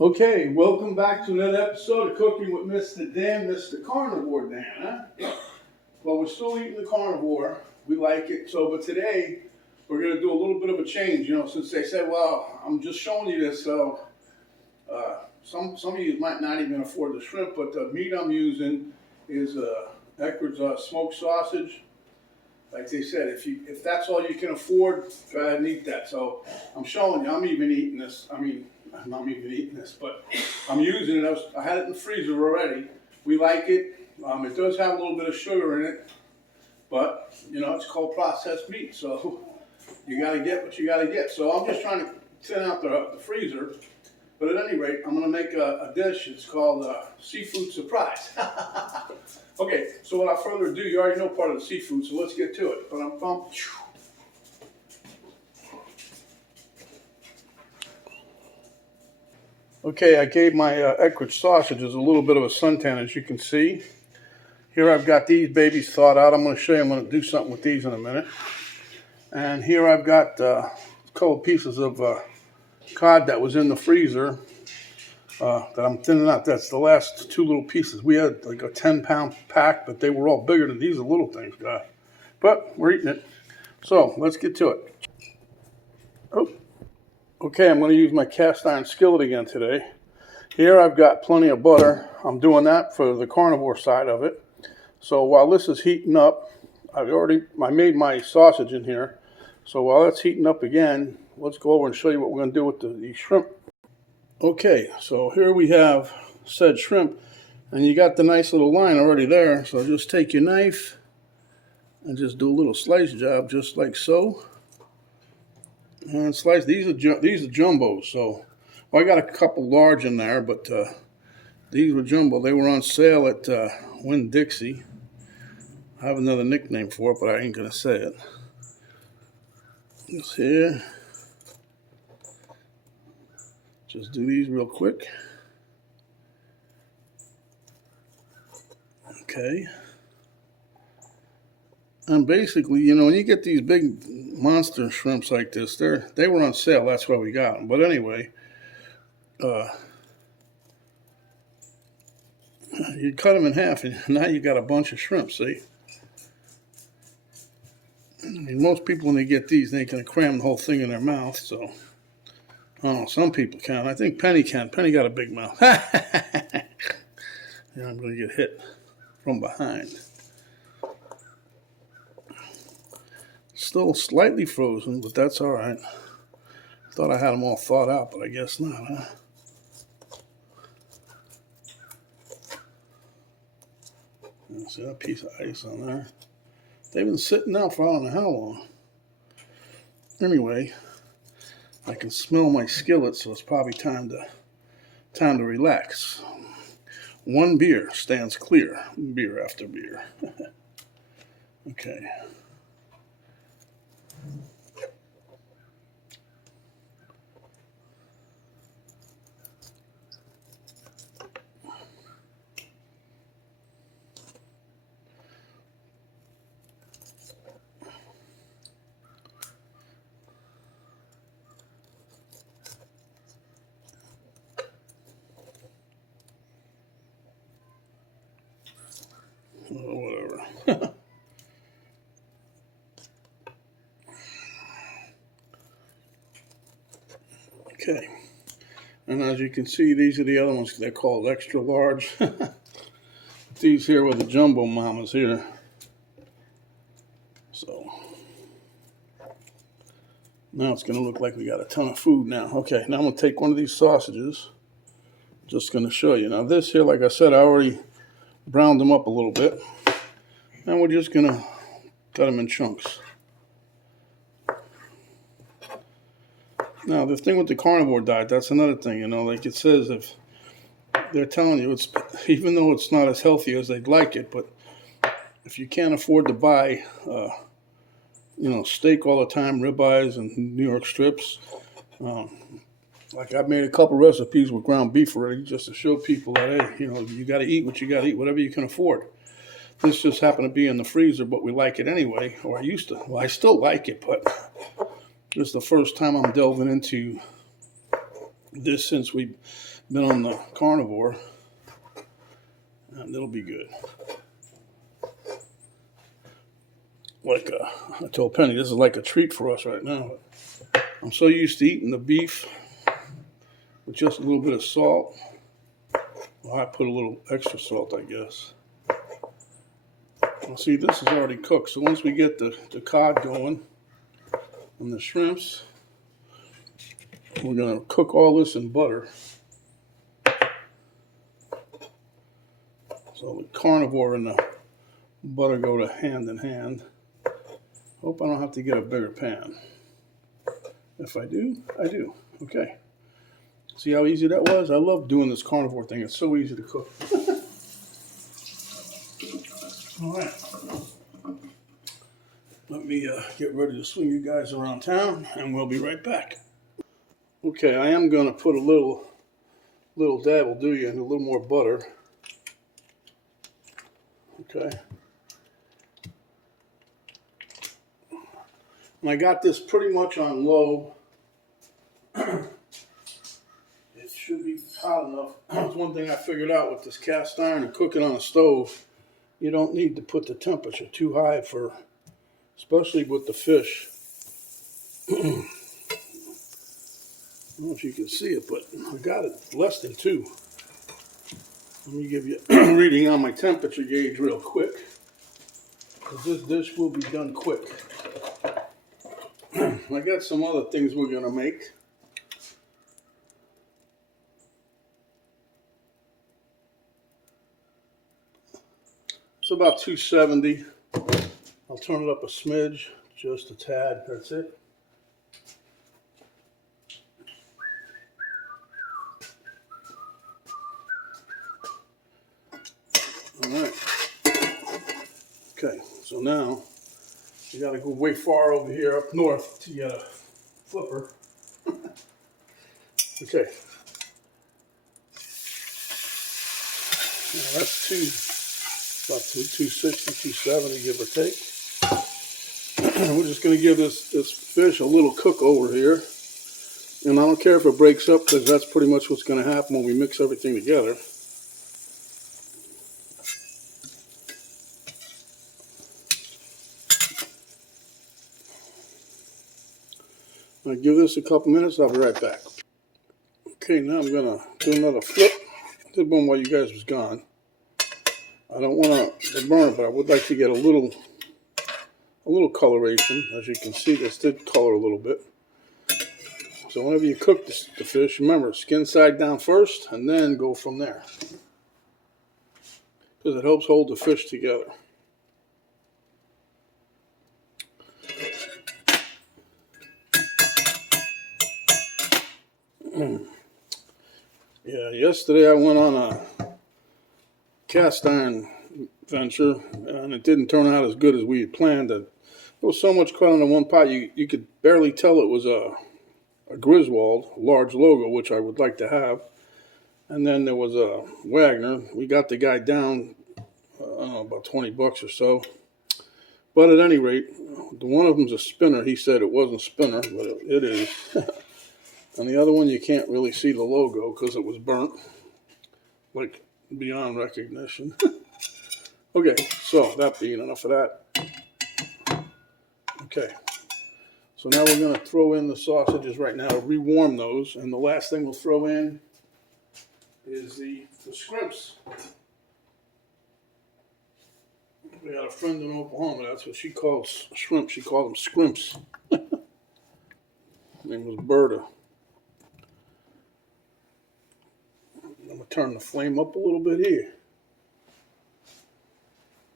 Okay, welcome back to another episode of Cooking with Mr. Dan, Mr. Carnivore Dan, huh? Well, we're still eating the carnivore. We like it. But today, we're going to do a little bit of a change, since they said, well, I'm just showing you this, so some of you might not even afford the shrimp, but the meat I'm using is Eckerd's smoked sausage. Like they said, if that's all you can afford, go ahead and eat that. So I'm showing you, I'm even eating this. I'm not even eating this, but I'm using it. I had it in the freezer already. We like it. It does have a little bit of sugar in it, but it's called processed meat. So you got to get what you got to get. So I'm just trying to thin out the freezer. But at any rate, I'm going to make a dish. It's called seafood surprise. Okay, so without further ado, you already know part of the seafood, so let's get to it. Okay, I gave my Eckrich sausages a little bit of a suntan, as you can see. Here I've got these babies thawed out. I'm going to show you I'm going to do something with these in a minute. And here I've got a couple pieces of cod that was in the freezer that I'm thinning out. That's the last two little pieces. We had like a 10-pound pack, but they were all bigger than these little things, guys. But we're eating it. So let's get to it. Oh, okay, I'm going to use my cast iron skillet again today. Here I've got plenty of butter. I'm doing that for the carnivore side of it. So while this is heating up, I made my sausage in here. So while that's heating up again, let's go over and show you what we're going to do with the shrimp. Okay, so here we have said shrimp, and you got the nice little line already there. So just take your knife and just do a little slice job, just like so. And slice. These are jumbos. So I got a couple large in there, but these were jumbo. They were on sale at Winn-Dixie. I have another nickname for it, but I ain't gonna say it. This here. Just do these real quick. Okay. And basically, when you get these big monster shrimps like this, they were on sale. That's why we got them. But anyway, you cut them in half, and now you got a bunch of shrimp. See? I mean, most people when they get these, they can cram the whole thing in their mouth. So. I don't know, some people can. I think Penny can. Penny got a big mouth. Yeah, I'm going to get hit from behind. Still slightly frozen, but that's all right. Thought I had them all thawed out, but I guess not, huh? See that piece of ice on there? They've been sitting out for I don't know how long. Anyway, I can smell my skillet, so it's probably time to relax. One beer stands clear, beer after beer. Okay. Whatever. Okay. And as you can see, these are the other ones. They're called extra large. These here were the jumbo mamas here. So now it's going to look like we got a ton of food now. Okay, now I'm going to take one of these sausages. Just going to show you. Now this here, like I said, I already browned them up a little bit. And we're just going to cut them in chunks. Now the thing with the carnivore diet, that's another thing, like it says, if they're telling you it's, even though it's not as healthy as they'd like it, but if you can't afford to buy, steak all the time, ribeyes and New York strips, like I've made a couple recipes with ground beef already, just to show people that, hey, you got to eat what you got to eat, whatever you can afford. This just happened to be in the freezer, but we like it anyway, or I used to. Well, I still like it, but this is the first time I'm delving into this since we've been on the carnivore, and it'll be good. Like I told Penny, this is like a treat for us right now. I'm so used to eating the beef with just a little bit of salt. Well, I put a little extra salt, I guess. Well, see, this is already cooked. So once we get the cod going and the shrimps, we're going to cook all this in butter. So the carnivore and the butter go to hand in hand. Hope I don't have to get a bigger pan. If I do, I do. Okay. See how easy that was? I love doing this carnivore thing. It's so easy to cook. All right. Let me get ready to swing you guys around town, and we'll be right back. Okay, I am going to put a little dab will do you and a little more butter. Okay. And I got this pretty much on low. It should be hot enough. That's one thing I figured out with this cast iron and cooking on a stove. You don't need to put the temperature too high for, especially with the fish. I don't know if you can see it, but I got it less than 2. Let me give you a reading on my temperature gauge real quick, because this dish will be done quick. I got some other things we're going to make. It's about 270. I'll turn it up a smidge, just a tad. That's it. All right. Okay, so now you got to go way far over here up north to get a flipper. Okay. Now that's about 260, 270, give or take. We're just going to give this fish a little cook over here. And I don't care if it breaks up, because that's pretty much what's going to happen when we mix everything together. I'll give this a couple minutes. I'll be right back. Okay, now I'm going to do another flip. I did one while you guys was gone. I don't want to burn it, but I would like to get a little coloration. As you can see, this did color a little bit. So whenever you cook the fish, remember, skin side down first, and then go from there, because it helps hold the fish together. Yeah, yesterday I went on a cast iron venture, and it didn't turn out as good as we had planned. There was so much colour in one pot, you could barely tell it was a Griswold, a large logo, which I would like to have. And then there was a Wagner. We got the guy down, I don't know, about 20 bucks or so. But at any rate, the one of them's a spinner. He said it wasn't a spinner, but it is. And the other one, you can't really see the logo because it was burnt, like beyond recognition. Okay, so that being enough of that. Okay, so now we're going to throw in the sausages right now, rewarm those. And the last thing we'll throw in is the scrimps. We got a friend in Oklahoma, that's what she calls shrimp. She called them scrimps. Her name was Berta. I'm going to turn the flame up a little bit here.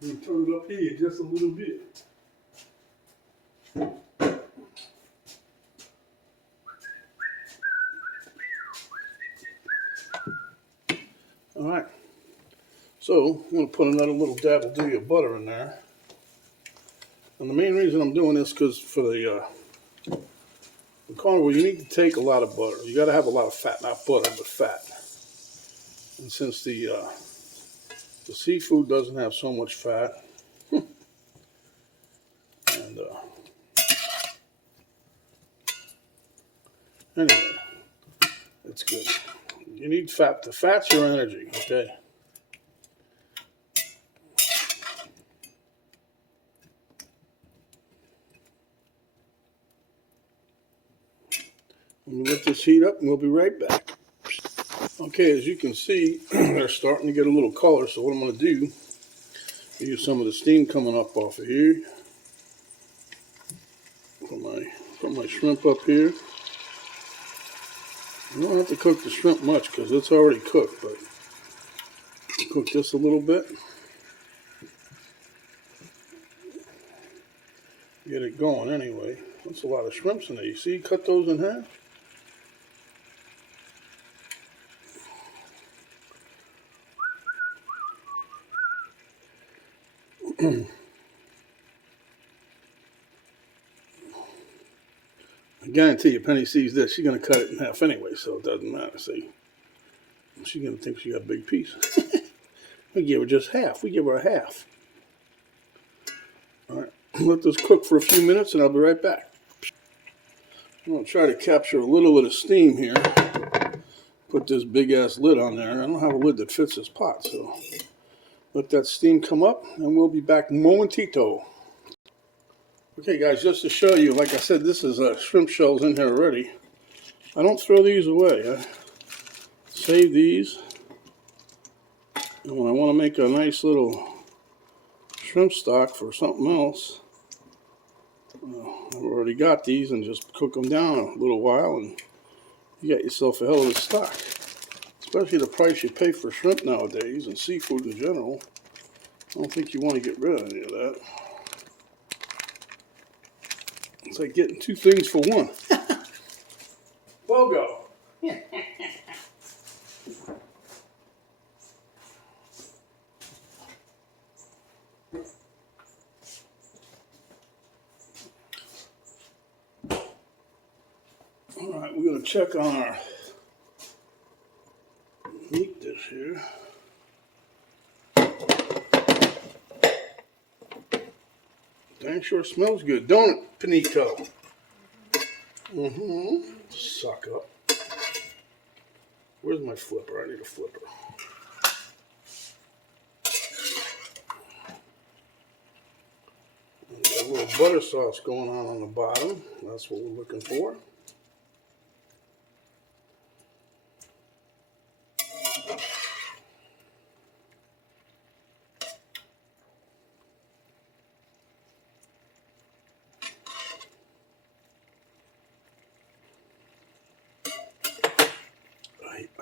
I'm going to turn it up here just a little bit. All right. So I'm going to put another little dab of butter in there. And the main reason I'm doing this because for the carnivore, you need to take a lot of butter. You got to have a lot of fat, not butter, but fat. And since the seafood doesn't have so much fat, and anyway, It's good. You need fat. The fat's your energy, okay? We'll let this heat up and we'll be right back. Okay, as you can see, they're starting to get a little color, so what I'm going to do, use some of the steam coming up off of here. Put my shrimp up here. You don't have to cook the shrimp much because it's already cooked, but cook this a little bit. Get it going anyway. That's a lot of shrimps in there. You see, cut those in half. I guarantee you, Penny sees this, she's going to cut it in half anyway, so it doesn't matter, see. She's going to think she got a big piece. We give her just half. We give her a half. All right, let this cook for a few minutes and I'll be right back. I'm going to try to capture a little bit of steam here. Put this big ass lid on there. I don't have a lid that fits this pot, so let that steam come up and we'll be back momentito. Okay guys, just to show you, like I said, this is shrimp shells in here already. I don't throw these away. I save these. And when I want to make a nice little shrimp stock for something else, I've already got these and just cook them down a little while and you got yourself a hell of a stock. Especially the price you pay for shrimp nowadays and seafood in general. I don't think you want to get rid of any of that. It's like getting two things for one. Bogo. Alright, we're going to check on our meat dish here. Dang sure smells good, don't it, Pinito? Suck up. Where's my flipper? I need a flipper. And got a little butter sauce going on the bottom. That's what we're looking for.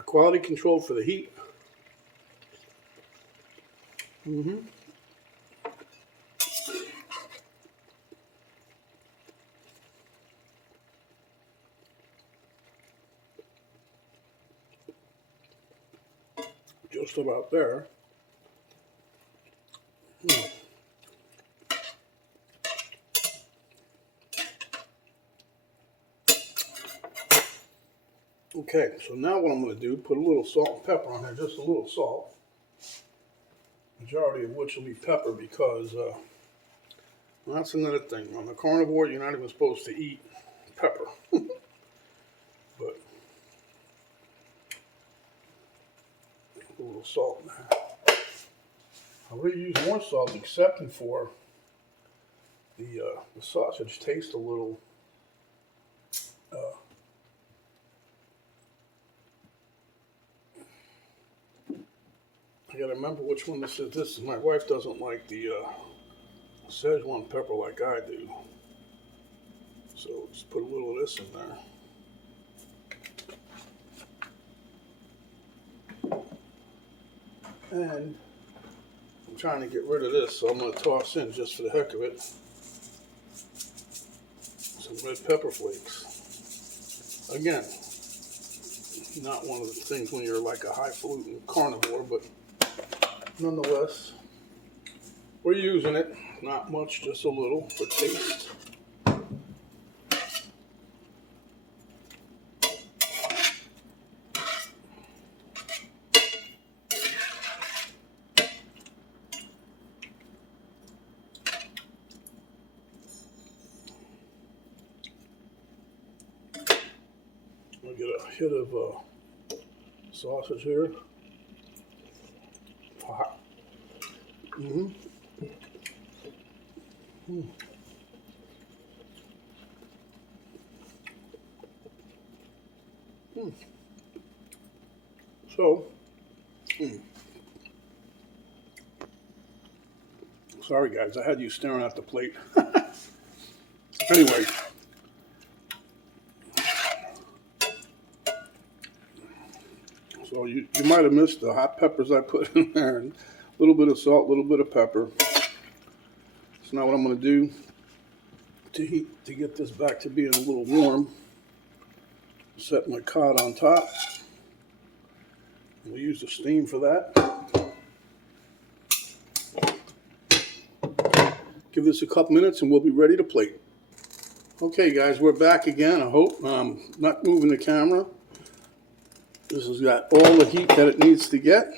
Quality control for the heat. Just about there. Okay, so now what I'm going to do, put a little salt and pepper on there, just a little salt. Majority of which will be pepper because that's another thing. On the carnivore, you're not even supposed to eat pepper. But a little salt in there. I really use more salt except for the sausage tastes a little I gotta remember which one this is. This is my wife doesn't like the Szechuan pepper like I do. So just put a little of this in there. And I'm trying to get rid of this, so I'm going to toss in, just for the heck of it, some red pepper flakes. Again, not one of the things when you're like a highfalutin carnivore, but nonetheless, we're using it. Not much, just a little for taste. I'll get a hit of sausage here. Hot. So, sorry guys, I had you staring at the plate. Anyway. So you might have missed the hot peppers I put in there. And a little bit of salt, a little bit of pepper. So now what I'm going to do to get this back to being a little warm, set my cod on top. We'll use the steam for that. Give this a couple minutes and we'll be ready to plate. Okay guys, we're back again. I hope I'm not moving the camera. This has got all the heat that it needs to get.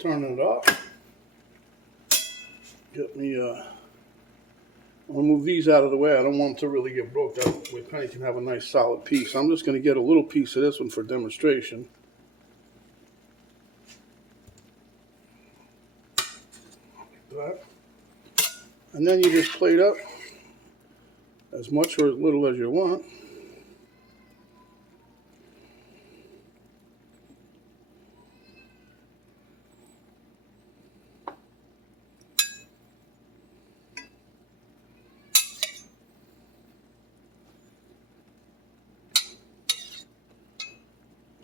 Turning it off. Get me, I'm going to move these out of the way. I don't want them to really get broke. That way Penny can have a nice solid piece. I'm just going to get a little piece of this one for demonstration. Like that. And then you just plate up as much or as little as you want.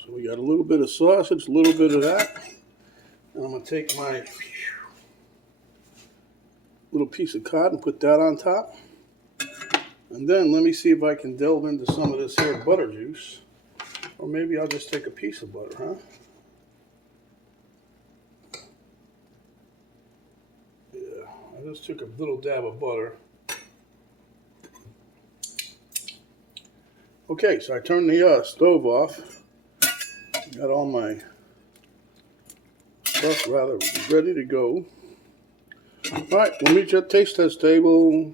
So we got a little bit of sausage, a little bit of that. And I'm going to take my little piece of cod and put that on top. And then let me see if I can delve into some of this here butter juice. Or maybe I'll just take a piece of butter, huh? Yeah, I just took a little dab of butter. Okay, so I turned the stove off. Got all my stuff rather ready to go. Alright, we'll meet you at taste test table.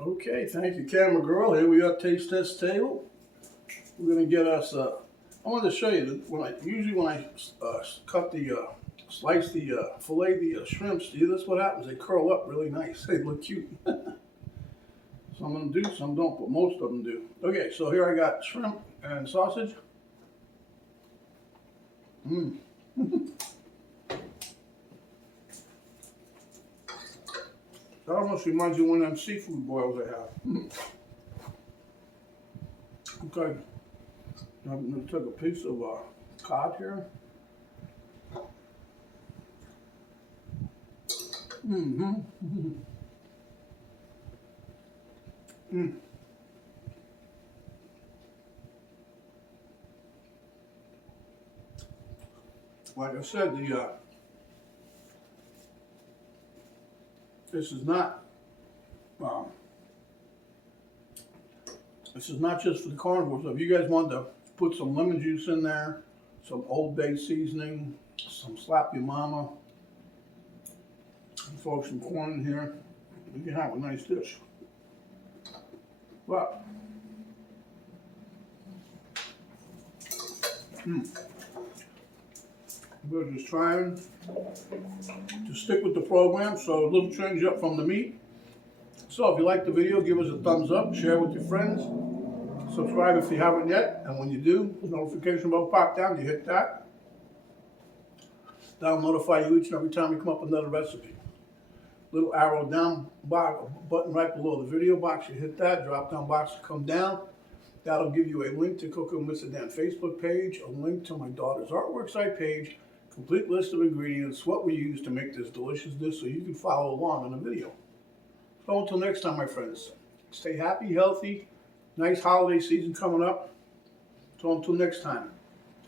Okay, thank you, camera girl. Here we got taste test table. We're gonna get us. I wanted to show you that usually when I slice the fillet the shrimps. See, this is what happens. They curl up really nice. They look cute. Some of them do, some don't, but most of them do. Okay, so here I got shrimp and sausage. That almost reminds you of one of them seafood boils I have. Okay, I'm going to take a piece of cod here. Like I said, this is not just for the carnivores. So if you guys want to put some lemon juice in there, some Old Bay seasoning, some Slap Your Mama, and throw some corn in here, you can have a nice dish. But we're just trying to stick with the program, so a little change up from the meat. So if you like the video, give us a thumbs up, share with your friends, subscribe if you haven't yet, and when you do, the notification bell pop down, you hit that. That'll notify you each and every time we come up with another recipe. Little arrow down button right below the video box, you hit that, drop down box will come down. That'll give you a link to Cooking with Mr. Dan Facebook page, a link to my daughter's artwork site page, complete list of ingredients, what we use to make this delicious dish so you can follow along in the video. So until next time, my friends, stay happy, healthy, nice holiday season coming up. So until next time,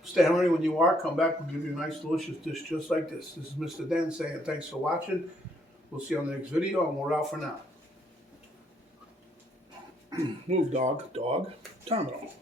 stay hungry when you are. Come back, we'll give you a nice delicious dish just like this. This is Mr. Dan saying thanks for watching. We'll see you on the next video, and we're out for now. Move, dog. Dog. Terminal.